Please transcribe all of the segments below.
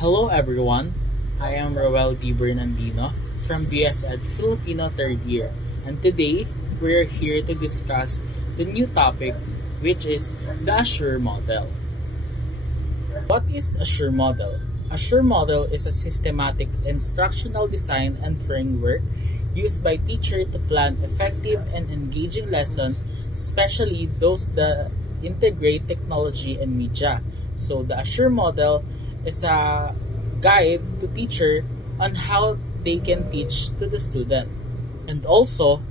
Hello everyone, I am Roel B. Bernardino from BS Ed Filipino 3rd year, and today we're here to discuss the new topic, which is the Assure model. What is Assure model? Assure model is a systematic instructional design and framework used by teachers to plan effective and engaging lessons, especially those that integrate technology and media. So the Assure model is a guide to teacher on how they can teach to the student. And also,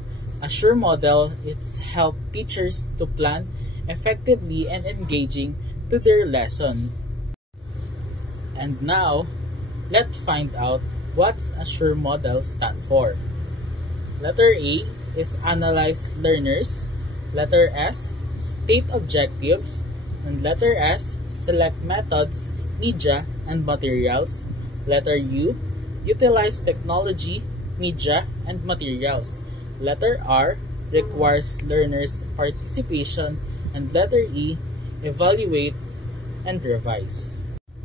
Assure model it's help teachers to plan effectively and engaging to their lesson. And now, let's find out what's Assure model stand for. Letter A is analyze learners, letter S, state objectives, and letter S, select methods, media, and materials. Letter U, utilize technology, media, and materials. Letter R, requires learners' participation, and letter E, evaluate and revise.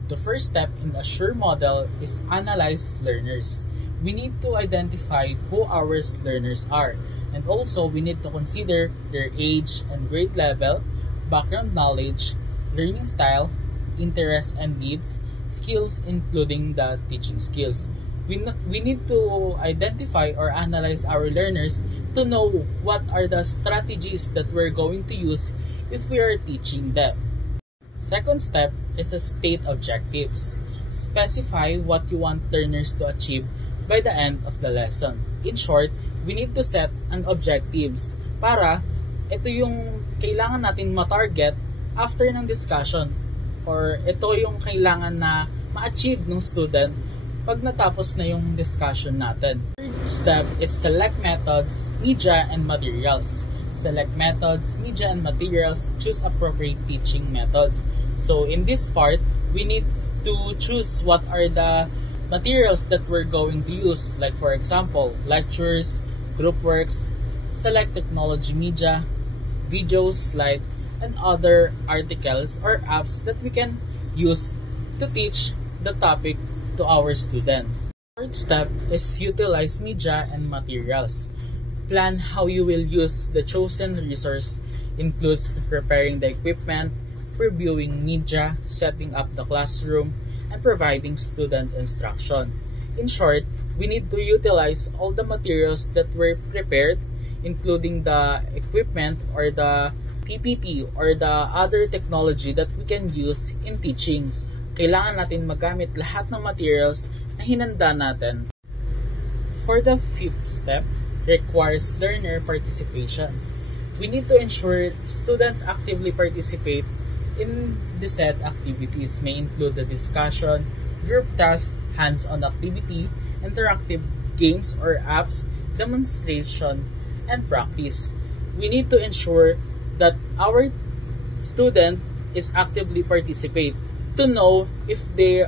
The first step in the Assure model is analyze learners. We need to identify who our learners are, and also we need to consider their age and grade level, background knowledge, learning style, interests and needs, skills including the teaching skills. We need to identify or analyze our learners to know what are the strategies that we're going to use if we are teaching them. Second step is the state objectives. Specify what you want learners to achieve by the end of the lesson. In short, we need to set an objectives para ito yung kailangan natin ma-target after ng discussion, or ito yung kailangan na ma-achieve ng student pag natapos na yung discussion natin. Third step is select methods, media, and materials. Select methods, media, and materials. Choose appropriate teaching methods. So in this part, we need to choose what are the materials that we're going to use. Like for example, lectures, group works, select technology media, videos, slide, and other articles or apps that we can use to teach the topic to our student. Third step is utilize media and materials. Plan how you will use the chosen resource, includes preparing the equipment, previewing media, setting up the classroom, and providing student instruction. In short, we need to utilize all the materials that were prepared, including the equipment or the PPT or the other technology that we can use in teaching. Kailangan natin magamit lahat ng materials na hinanda natin. For the fifth step, requires learner participation. We need to ensure students actively participate in the set activities. May include the discussion, group tasks, hands-on activity, interactive games or apps, demonstration, and practice. We need to ensure that our student is actively participate to know if they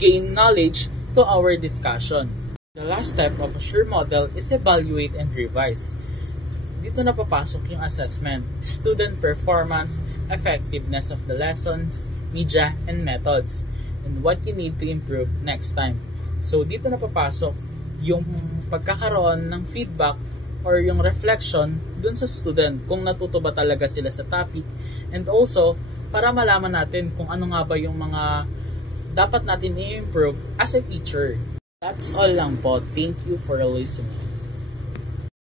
gain knowledge to our discussion. The last step of Assure model is evaluate and revise. Dito na papasok yung assessment, student performance, effectiveness of the lessons, media, and methods, and what you need to improve next time. So dito na papasok yung pagkakaroon ng feedback or yung reflection dun sa student kung natuto ba talaga sila sa topic, and also para malaman natin kung ano nga ba yung mga dapat natin i-improve as a teacher. That's all lang po. Thank you for listening.